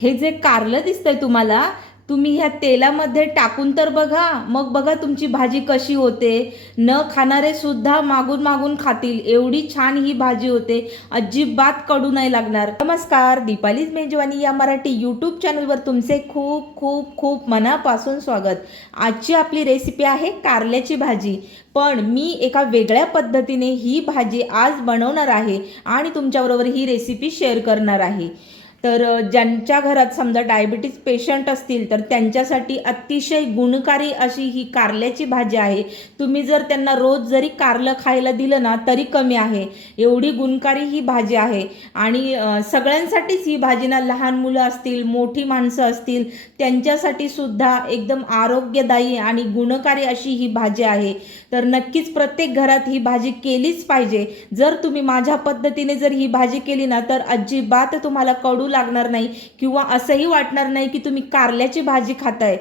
हे जे कारलं दिसतंय तुम्हाला तुम्ही ह्या तेलामध्ये टाकून तर बघा मग बघा तुमची भाजी कशी होते. न खाणारे सुद्धा मागून मागून खातील एवढी छान ही भाजी होते. अजिबात कडू नाही लागणार. नमस्कार दीपालीज मेजवानी या मराठी यूट्यूब चॅनलवर तुमचे खूप खूप खूप मनापासून स्वागत. आजची आपली रेसिपी आहे कारल्याची भाजी. पण मी एका वेगळ्या पद्धतीने ही भाजी आज बनवणार आहे आणि तुमच्याबरोबर ही रेसिपी शेअर करणार आहे. तर ज्यांच्या घरात समजा डायबिटीज पेशंट असतील तर त्यांच्यासाठी अतिशय गुणकारी अशी ही कारल्याची भाजी आहे. तुम्ही जर त्यांना रोज जरी कारलं खायला दिलं ना तरी कमी आहे. एवढी गुणकारी ही भाजी आहे. आणि सगळ्यांसाठीच ही भाजी ना लहान मुलं असतील मोठी माणसं असतील त्यांच्यासाठी सुद्धा एकदम आरोग्यदायी आणि गुणकारी अशी ही भाजी आहे. तर नक्कीच प्रत्येक घरात ही भाजी केलीच पाहिजे. जर तुम्ही माझ्या पद्धतीने जर ही भाजी केली ना तर अजिबात तुम्हाला कडू लागणार नाही किंवा असंही वाटणार नाही की तुम्ही कारल्याची भाजी खाताय.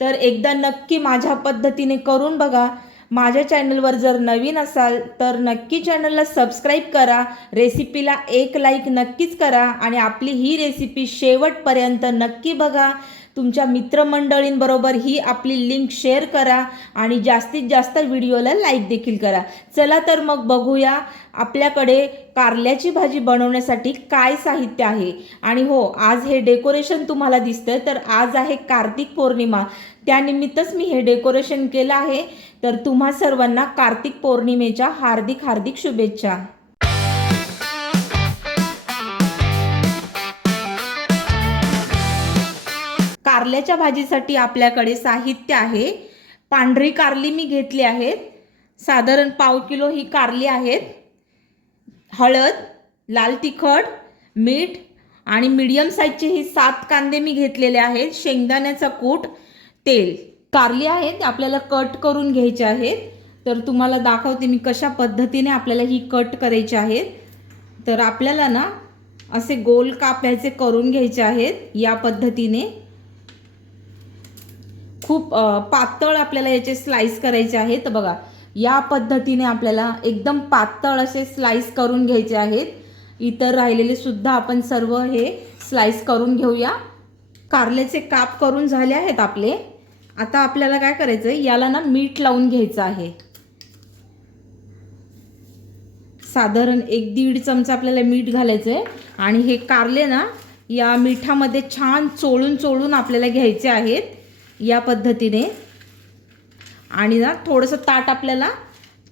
तर एकदा नक्की माझ्या पद्धतीने करून बघा. माझ्या चॅनलवर जर नवीन असाल तर नक्की चॅनलला सबस्क्राईब करा. रेसिपीला एक लाईक नक्कीच करा आणि आपली ही रेसिपी शेवटपर्यंत नक्की बघा. तुमच्या मित्रमंडळींबरोबर ही आपली लिंक शेअर करा आणि जास्तीत जास्त व्हिडिओला लाईक देखील करा. चला तर मग बघूया आपल्याकडे कारल्याची भाजी बनवण्यासाठी काय साहित्य आहे. आणि हो आज हे डेकोरेशन तुम्हाला दिसतंय. तर आज आहे कार्तिक पौर्णिमा. त्यानिमित्तच मी हे डेकोरेशन केलं आहे. तर तुम्हा सर्वांना कार्तिक पौर्णिमेच्या हार्दिक हार्दिक शुभेच्छा. कारल्याच्या भाजीसाठी आपल्याकडे साहित्य आहे. पांढरी कारली मी घेतली आहेत. साधारण पाव किलो ही कारली आहेत. हळद लाल तिखट मीठ आणि मीडियम साईजचे ही सात कांदे मी घेतलेले आहेत. शेंगदाण्याचा कूट तेल. कारली आहेत आपल्याला कट करून घ्यायचे आहेत. तर तुम्हाला दाखवते मी कशा पद्धतीने आपल्याला ही कट करायची आहेत. तर आपल्याला ना असे गोल काप्याचे करून घ्यायचे आहेत या पद्धतीने. खूप पातळ आपल्याला याचे स्लाईस करायचे आहेत. बघा या पद्धतीने आपल्याला एकदम पातळ असे स्लाईस करून घ्यायचे आहेत. इतर राहिलेले सुद्धा आपण सर्व हे स्लाईस करून घेऊया. कारल्याचे काप करून झाले आहेत आपले. आता आपल्याला काय करायचं आहे याला ना मीठ लावून घ्यायचं आहे. साधारण एक दीड चमचा आपल्याला मीठ घालायचं आहे आणि हे कारले ना या मिठामध्ये छान चोळून चोळून आपल्याला घ्यायचे आहेत. या पद्धतीने. आणि ना थोडंसं ताट आपल्याला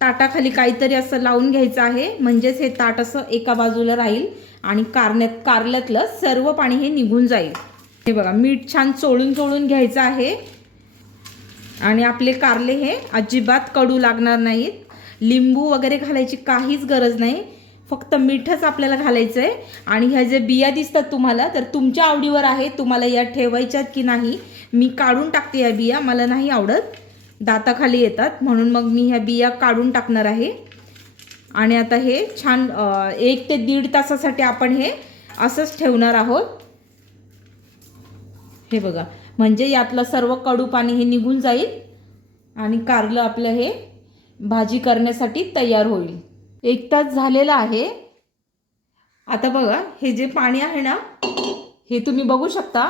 ताटाखाली काहीतरी असं लावून घ्यायचं आहे. म्हणजेच हे ताट असं एका बाजूला राहील आणि कारण्यात कारल्यातलं सर्व पाणी हे निघून जाईल. हे बघा मीठ छान चोळून चोळून घ्यायचं आहे. आणि आपले कारले हे अजिबात कडू लागणार नाहीत. लिंबू वगैरे घालायची काहीच गरज नाही. फक्त मीठच आपल्याला घालायचं आहे आणि ह्या जे बिया दिसतात तुम्हाला तर तुमच्या आवडीवर आहे तुम्हाला या ठेवायच्यात की नाही मी काढून टाकते या बिया मला नाही आवडत. दाताखाली येतात म्हणून मग मी ह्या बिया काढून टाकणार आहे. आणि आता हे छान एक ते दीड तासासाठी आपण हे असंच ठेवणार आहोत. हे बघा म्हणजे यातलं सर्व कडू पाणी हे निघून जाईल आणि कारलं आपलं हे भाजी करण्यासाठी तयार होईल. एक तास झालेला आहे. आता बघा हे जे पाणी आहे ना हे तुम्ही बघू शकता.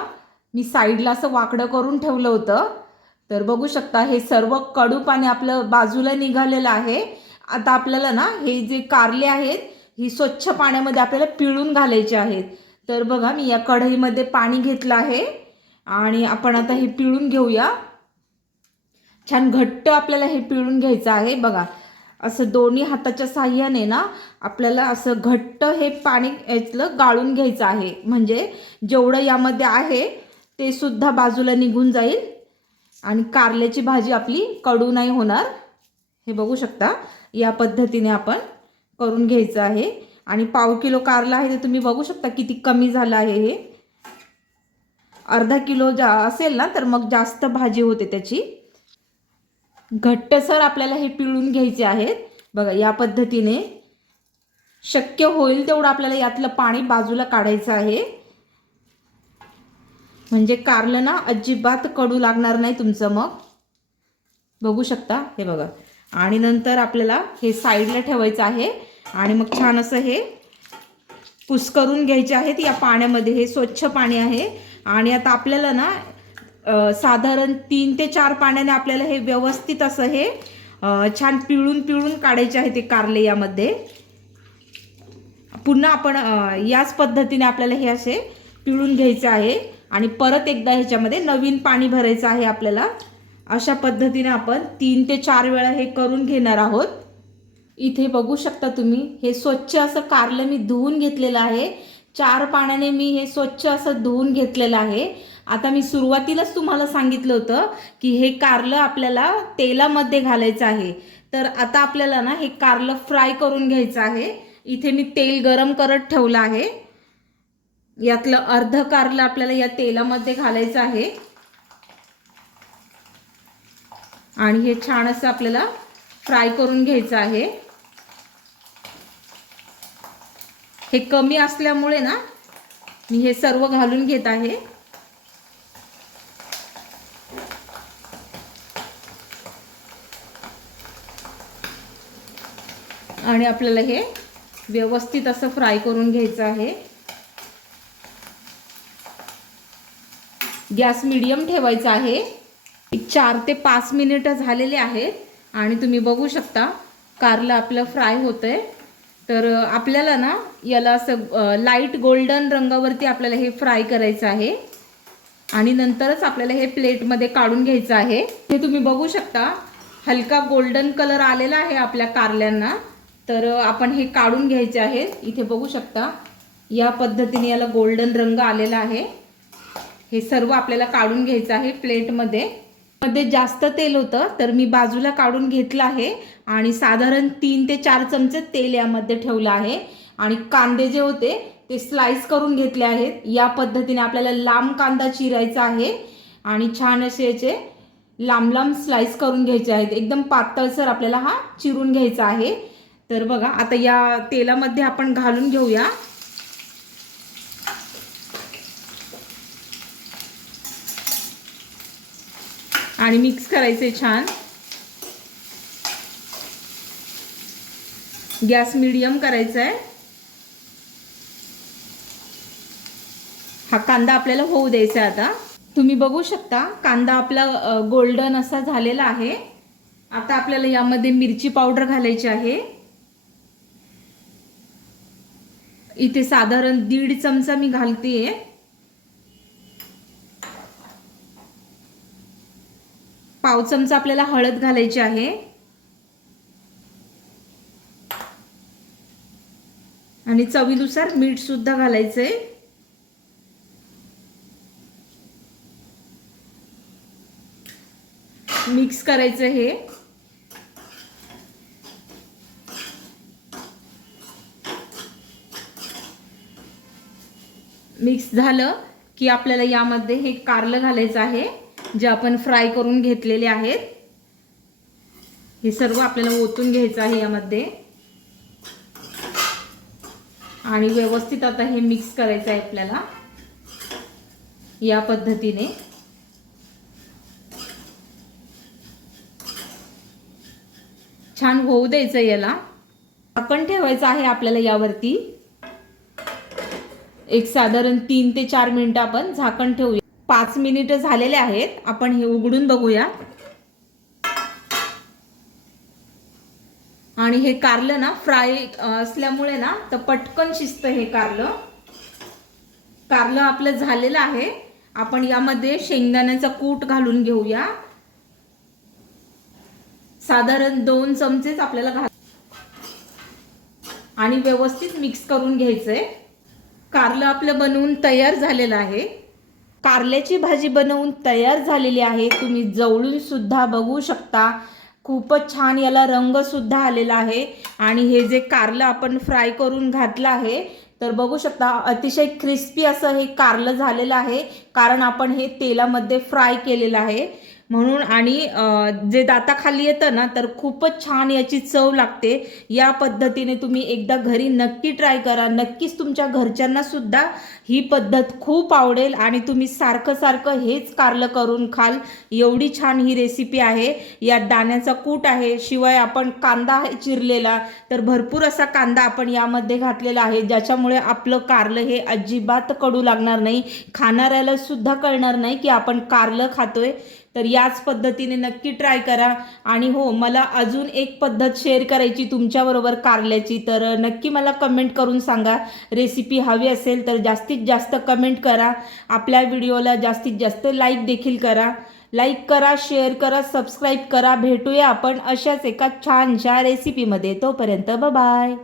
मी साईडला असं वाकडं करून ठेवलं होतं. तर बघू शकता हे सर्व कडू पाणी आपलं बाजूला निघालेलं आहे. आता आपल्याला ना हे जे कारले आहेत ही स्वच्छ पाण्यामध्ये आपल्याला पिळून घालायचे आहेत. तर बघा मी या कढईमध्ये पाणी घेतलं आहे. आणि आपण आता हे पिळून घेऊया. छान घट्ट आपल्याला हे पिळून घ्यायचं आहे. बघा असं दोन्ही हाताच्या साह्याने ना आपल्याला असं घट्ट हे पाणी यातलं गाळून घ्यायचं आहे. म्हणजे जेवढं यामध्ये आहे ते सुद्धा बाजूला निघून जाईल. आणि कारल्याची भाजी आपली कडू नाही होणार. हे बघू शकता या पद्धतीने आपण करून घ्यायचं आहे. आणि पाव किलो कारला आहे ते तुम्ही बघू शकता किती कमी झालं आहे हे. अर्धा किलो जा असेल ना तर मग जास्त भाजी होते त्याची. घट्टसर आपल्याला हे पिळून घ्यायचे आहेत. बघा या पद्धतीने शक्य होईल तेवढं आपल्याला यातलं पाणी बाजूला काढायचं आहे. म्हणजे कारलं ना अजिबात कडू लागणार नाही तुमचं मग. बघू शकता? हे बघा. आणि नंतर आपल्याला हे साईडला ठेवायचं आहे. आणि मग छान असं हे कुस्करून घ्यायचे आहेत. या पाण्यामध्ये हे स्वच्छ पाणी आहे. आणि आता आपल्याला ना साधारण तीन ते चार पाण्याने आपल्याला हे व्यवस्थित असं हे छान पिळून पिळून काढायचे आहे ते कारले यामध्ये. पुन्हा आपण याच पद्धतीने आपल्याला हे असे पिळून घ्यायचे आहे आणि परत एकदा ह्याच्यामध्ये नवीन पाणी भरायचं आहे आपल्याला. अशा पद्धतीने आपण तीन ते चार वेळा हे करून घेणार आहोत. इथे बघू शकता तुम्ही हे स्वच्छ असं कारलं मी धुवून घेतलेलं आहे. चार पाण्याने मी हे स्वच्छ असं धुवून घेतलेलं आहे. आता मी सुरुवातीलाच तुम्हाला सांगितलं होतं की हे कारलं आपल्याला तेलामध्ये घालायचं आहे. तर आता आपल्याला ना हे कारलं फ्राय करून घ्यायचं आहे. इथे मी तेल गरम करत ठेवलं आहे. यातलं अर्ध कारलं आपल्याला या तेलामध्ये घालायचं आहे. आणि हे छान असं आपल्याला फ्राय करून घ्यायचं आहे. हे कमी असल्यामुळे ना मी हे सर्व घालून घेत आहे. आणि आपल्याला हे व्यवस्थित असं फ्राय करून घ्यायचं आहे. गॅस मिडियम ठेवायचा आहे. चार ते पाच मिनिटं झालेले आहेत आणि तुम्ही बघू शकता कारलं आपलं फ्राय होतंय. तर आपल्याला ना याला असं लाइट गोल्डन रंगावरती आपल्याला हे फ्राय करायचं आहे. आणि नंतरच आपल्याला हे प्लेटमध्ये काढून घ्यायचं आहे. हे तुम्ही बघू शकता हलका गोल्डन कलर आलेला आहे आपल्या कारल्यांना. तर आपण हे काढून घ्यायचे आहेत. इथे बघू शकता या पद्धतीने याला गोल्डन रंग आलेला आहे. हे सर्व आपल्याला काढून घ्यायचं आहे प्लेटमध्ये मध्ये. जास्त तेल होतं तर मी बाजूला काढून घेतलं आहे आणि साधारण तीन ते चार चमचे तेल यामध्ये ठेवलं आहे. आणि कांदे जे होते ते स्लाइस करून घेतले आहेत. या पद्धतीने आपल्याला लांब कांदा चिरायचा आहे आणि छान असे याचे लांब लांब स्लाइस करून घ्यायचे आहेत. एकदम पातळसर आपल्याला हा चिरून घ्यायचा आहे. तर बघा आता या तेलामध्ये आपण घालून घेऊया. आणि मिक्स करायचे छान. गॅस मिडियम करायचा आहे हा कांदा आपल्याला होऊ द्यायचा आहे आता. तुम्ही बघू शकता कांदा आपला गोल्डन असा झालेला आहे. आता आपल्याला यामध्ये मिरची पावडर घालायची आहे. इथे साधारण दीड चमचा मी घालतेय. पाव चमचा आपल्याला हळद घालायची आहे. आणि चवीनुसार मीठ सुद्धा घालायचंय. मिक्स करायचं हे. मिक्स झालं की आपल्याला यामध्ये हे कारलं घालायचं आहे जे आपण फ्राय करून घेतलेले आहेत. हे सर्व आपल्याला ओतून घ्यायचं आहे यामध्ये. आणि व्यवस्थित आता हे मिक्स करायचं आहे आपल्याला या पद्धतीने. छान होऊ द्यायचं याला. आपण ठेवायचं आहे आपल्याला यावरती. एक साधारण तीन ते चार मिनिटं आपण झाकण ठेवूया. पाच मिनिटं झालेले आहेत. आपण हे उघडून बघूया. आणि हे कारलं ना फ्राय असल्यामुळे ना तर पटकन शिजतं हे कारलं. कारलं आपलं झालेलं आहे. आपण यामध्ये शेंगदाण्याचा कूट घालून घेऊया. साधारण दोन चमचेच आपल्याला घाल आणि व्यवस्थित मिक्स करून घ्यायचंय. कारलं आपलं बनवून तयार झालेलं आहे. कारल्याची भाजी बनवून तयार झालेली आहे. तुम्ही जवळून सुद्धा बघू शकता. खूपच छान याला रंगसुद्धा आलेला आहे. आणि हे जे कारलं आपण फ्राय करून घातलं आहे तर बघू शकता अतिशय क्रिस्पी असं हे कारलं झालेलं आहे. कारण आपण हे तेलामध्ये फ्राय केलेलं आहे. म्हणून आणि जे दाताखाली येतं ना तर खूपच छान याची चव लागते. या पद्धतीने तुम्ही एकदा घरी नक्की ट्राय करा. नक्कीच तुमच्या घरच्यांना सुद्धा ही पद्धत खूप आवडेल आणि तुम्ही सारखं सारखं हेच कारलं करून खाल. एवढी छान ही रेसिपी आहे. यात दाण्याचा कूट आहे. शिवाय आपण कांदा आहे चिरलेला तर भरपूर असा कांदा आपण यामध्ये घातलेला आहे. ज्याच्यामुळे आपलं कारलं हे अजिबात कडू लागणार नाही. खाणाऱ्याला सुद्धा कळणार नाही की आपण कारलं खातोय. तर याच पद्धतीने नक्की ट्राय करा. आणि हो मला अजून एक पद्धत शेअर करायची तुमच्याबरोबर कारल्याची तर नक्की मला कमेंट करून सांगा. रेसिपी हवी असेल तर जास्तीत जास्त कमेंट करा. आपल्या व्हिडिओला जास्तीत जास्त लाईक देखील करा. लाईक करा शेअर करा सबस्क्राईब करा. भेटूया आपण अशाच एका छानशा रेसिपीमध्ये तोपर्यंत बाय